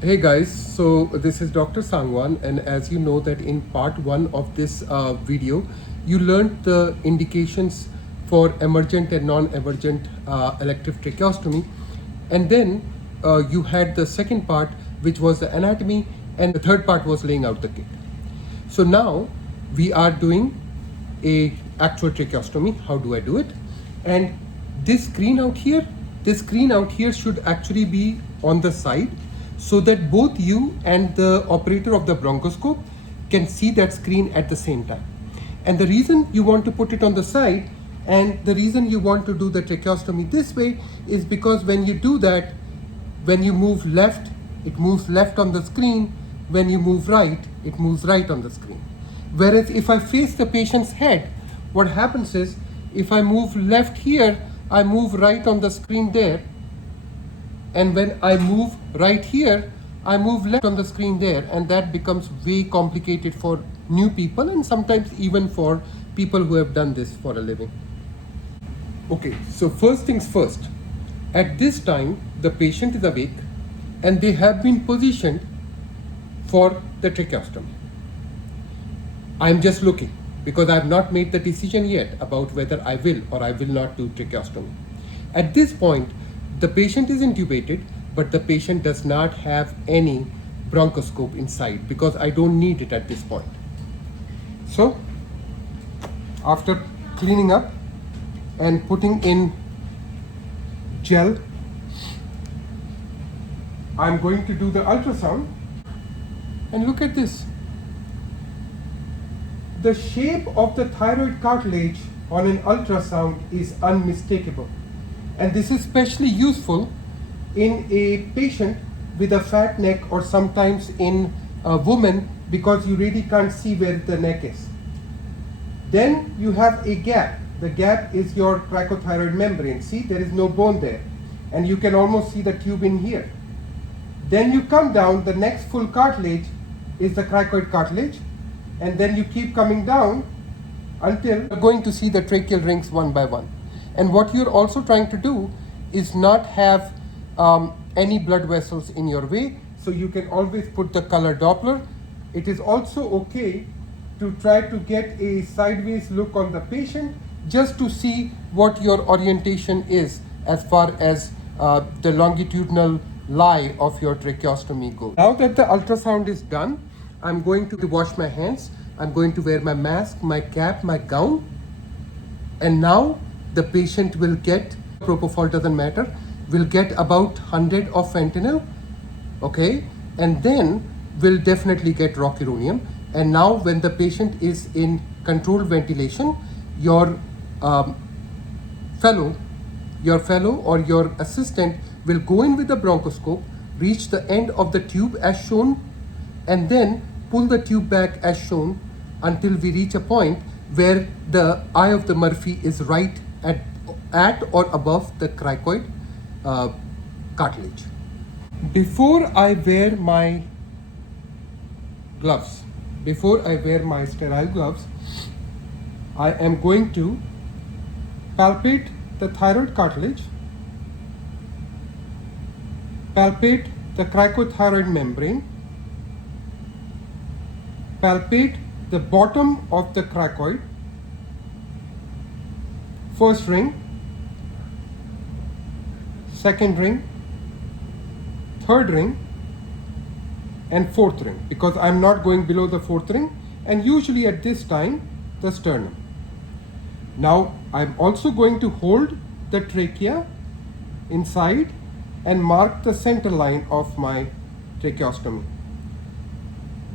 Hey guys, so this is Dr. Sangwan, and as you know that in part 1 of this video, you learned the indications for emergent and non-emergent elective tracheostomy, and then you had the second part, which was the anatomy, and the third part was laying out the kit. So now we are doing a actual tracheostomy. How do I do it? And this screen out here should actually be on the side so that both you and the operator of the bronchoscope can see that screen at the same time. And the reason you want to put it on the side and the reason you want to do the tracheostomy this way is because when you do that, when you move left, it moves left on the screen. When you move right, it moves right on the screen. Whereas if I face the patient's head, what happens is if I move left here, I move right on the screen there. And when I move right here, I move left on the screen there, and that becomes way complicated for new people and sometimes even for people who have done this for a living. Okay, so first things first. At this time, the patient is awake and they have been positioned for the tracheostomy. I'm just looking because I have not made the decision yet about whether I will or I will not do tracheostomy. At this point, the patient is intubated, but the patient does not have any bronchoscope inside because I don't need it at this point. So, after cleaning up and putting in gel, I'm going to do the ultrasound. And look at this. The shape of the thyroid cartilage on an ultrasound is unmistakable. And this is especially useful in a patient with a fat neck or sometimes in a woman because you really can't see where the neck is. Then you have a gap. The gap is your cricothyroid membrane. See, there is no bone there. And you can almost see the tube in here. Then you come down, the next full cartilage is the cricoid cartilage. And then you keep coming down until you're going to see the tracheal rings one by one. And what you're also trying to do is not have any blood vessels in your way, so you can always put the color Doppler. It is also okay to try to get a sideways look on the patient just to see what your orientation is as far as the longitudinal lie of your tracheostomy goes. Now that the ultrasound is done, I'm going to wash my hands. I'm going to wear my mask, my cap, my gown. And now the patient will get, propofol doesn't matter, will get about 100 of fentanyl, okay? And then will definitely get rocuronium. And now when the patient is in controlled ventilation, your fellow or your assistant will go in with the bronchoscope, reach the end of the tube as shown, and then pull the tube back as shown until we reach a point where the eye of the Murphy is right at or above the cricoid cartilage. Before I wear my gloves, before I wear my sterile gloves, I am going to palpate the thyroid cartilage, palpate the cricothyroid membrane, palpate the bottom of the cricoid, first ring, second ring, third ring, and fourth ring, because I'm not going below the fourth ring, and usually at this time the sternum. Now I'm also going to hold the trachea inside and mark the center line of my tracheostomy,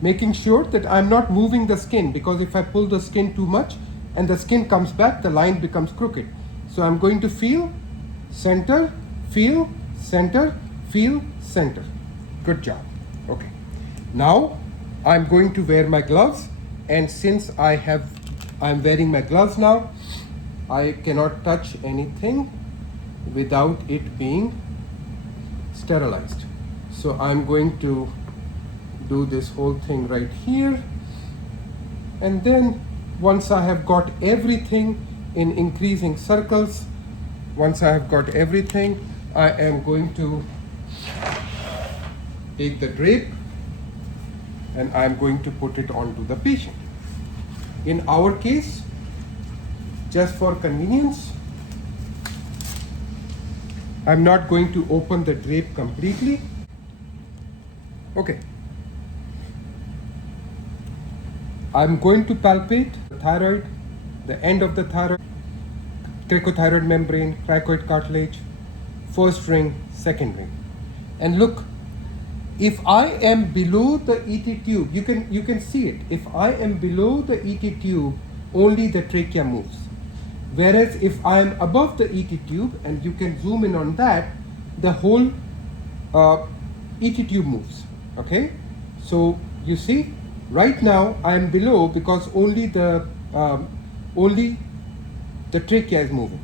making sure that I'm not moving the skin, because if I pull the skin too much and the skin comes back, the line becomes crooked. So I'm going to feel, center, feel, center, feel, center. Good job. Okay. Now I'm going to wear my gloves, and since I'm wearing my gloves now, I cannot touch anything without it being sterilized. So I'm going to do this whole thing right here, and then once I have got everything in increasing circles, once I have got everything, I am going to take the drape and I'm going to put it onto the patient. In our case, just for convenience, I'm not going to open the drape completely. Okay. I'm going to palpate the thyroid, the end of the thyroid, cricothyroid membrane, cricoid cartilage, first ring, second ring. And look, if I am below the ET tube, you can see it. If I am below the ET tube, only the trachea moves. Whereas if I am above the ET tube, and you can zoom in on that, the whole ET tube moves. Okay, so you see, right now I am below because only the trachea is moving.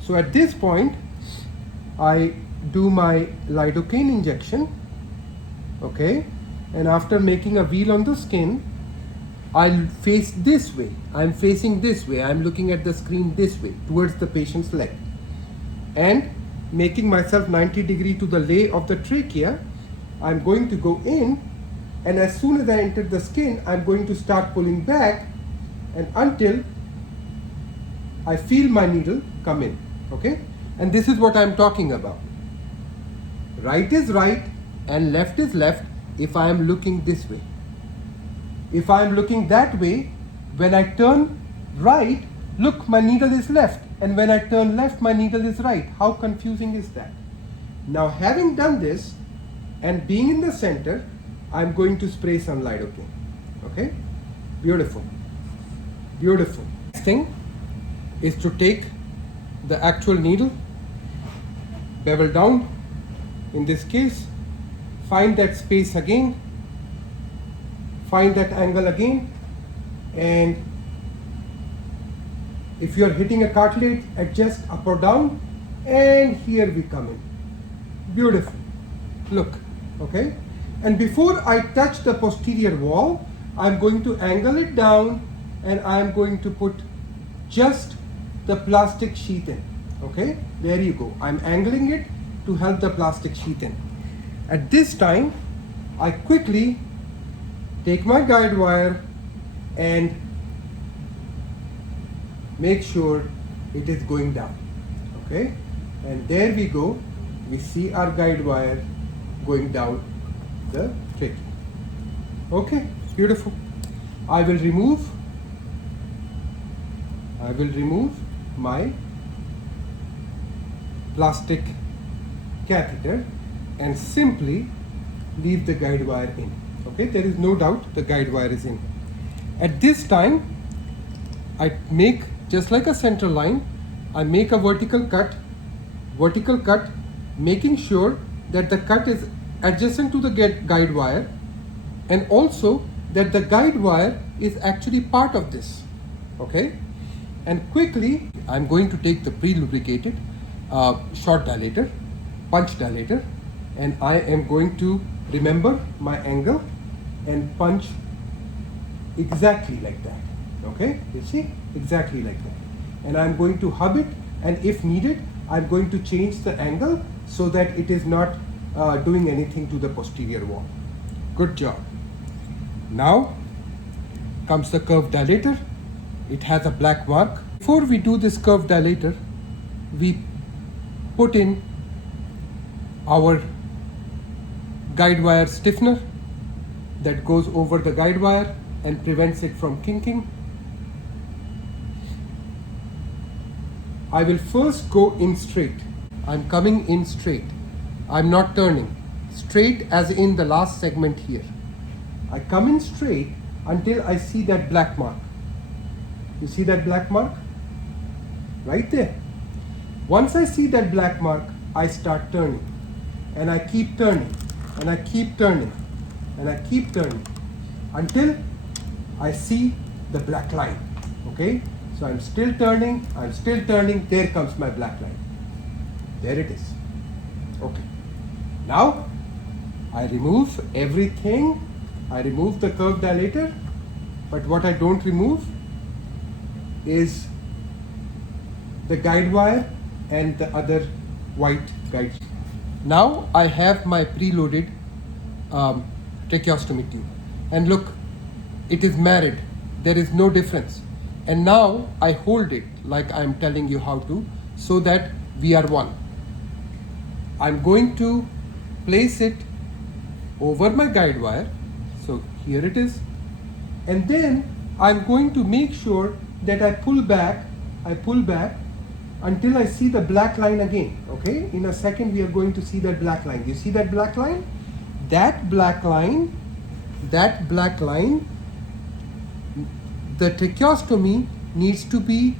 So at this point, I do my lidocaine injection. Okay, and after making a wheel on the skin, I'll face this way. I'm facing this way. I'm looking at the screen this way towards the patient's leg, and making myself 90 degrees to the lay of the trachea. I'm going to go in, and as soon as I enter the skin, I'm going to start pulling back, and until I feel my needle come in. Okay, and this is what I'm talking about. Right is right and left is left if I am looking this way. If I am looking that way, when I turn right, look, my needle is left, and when I turn left, my needle is right. How confusing is that? Now, having done this and being in the center, I'm going to spray some lidocaine. Okay, beautiful, beautiful. Next thing is to take the actual needle, bevel down, in this case, find that space again, find that angle again, and if you are hitting a cartilage, adjust up or down, and here we come in. Beautiful. Look, okay? And before I touch the posterior wall, I'm going to angle it down, and I'm going to put just the plastic sheath in. Okay, there you go. I'm angling it to help the plastic sheath in. At this time, I quickly take my guide wire and make sure it is going down. Okay, and there we go. We see our guide wire going down the trachea. Okay, beautiful. I will remove my plastic catheter and simply leave the guide wire in. Okay, there is no doubt the guide wire is in. At this time, I make just like a center line, I make a vertical cut, making sure that the cut is adjacent to the guide wire, and also that the guide wire is actually part of this. Okay, and quickly I'm going to take the pre-lubricated short dilator, punch dilator, and I am going to remember my angle and punch exactly like that. Okay, you see, exactly like that. And I'm going to hub it, and if needed, I'm going to change the angle so that it is not doing anything to the posterior wall. Good job. Now comes the curved dilator. It has a black mark. Before we do this curved dilator, we put in our guide wire stiffener that goes over the guide wire and prevents it from kinking. I will first go in straight. I'm coming in straight. I'm not turning. Straight as in the last segment here. I come in straight until I see that black mark. You see that black mark? Right there. Once I see that black mark, I start turning. And I keep turning. And I keep turning. And I keep turning. Until I see the black line. Okay? So I'm still turning. There comes my black line. There it is. Okay. Now, I remove everything. I remove the curved dilator. But what I don't remove is the guide wire and the other white guide. Now I have my preloaded tracheostomy tube. And look, it is married. There is no difference. And now I hold it like I'm telling you how to, so that we are one. I'm going to place it over my guide wire. So here it is. And then I'm going to make sure that I pull back until I see the black line again. Okay, in a second we are going to see that black line. You see that black line? That black line, the tracheostomy needs to be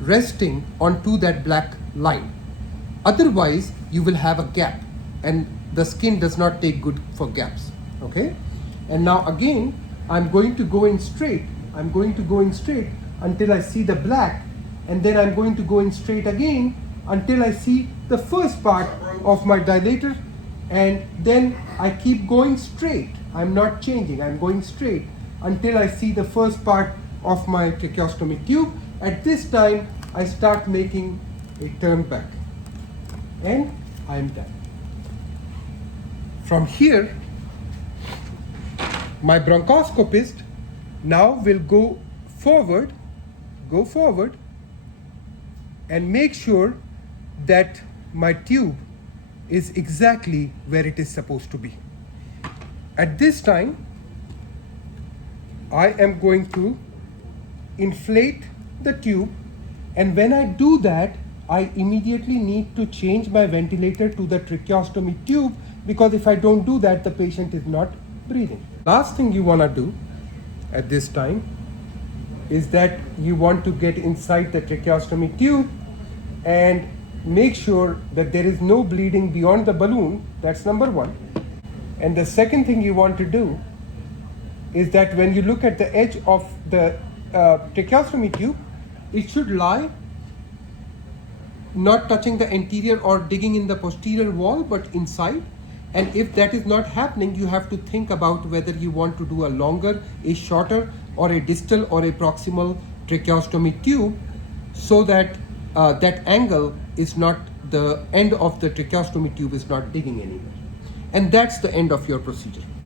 resting onto that black line. Otherwise, you will have a gap, and the skin does not take good for gaps. Okay? And now again, I'm going to go in straight. I'm going to go in straight until I see the black, and then I'm going to go in straight again until I see the first part of my dilator, and then I keep going straight. I'm not changing, I'm going straight until I see the first part of my tracheostomy tube. At this time, I start making a turn back, and I'm done. From here, my bronchoscopist now will go forward and make sure that my tube is exactly where it is supposed to be. At this time, I am going to inflate the tube, and when I do that, I immediately need to change my ventilator to the tracheostomy tube, because if I don't do that, the patient is not breathing. Last thing you want to do at this time is that you want to get inside the tracheostomy tube and make sure that there is no bleeding beyond the balloon. That's number one. And the second thing you want to do is that when you look at the edge of the tracheostomy tube, it should lie not touching the anterior or digging in the posterior wall, but inside. And if that is not happening, you have to think about whether you want to do a longer, a shorter, or a distal or a proximal tracheostomy tube, so that that angle is not, the end of the tracheostomy tube is not digging anywhere. And that's the end of your procedure.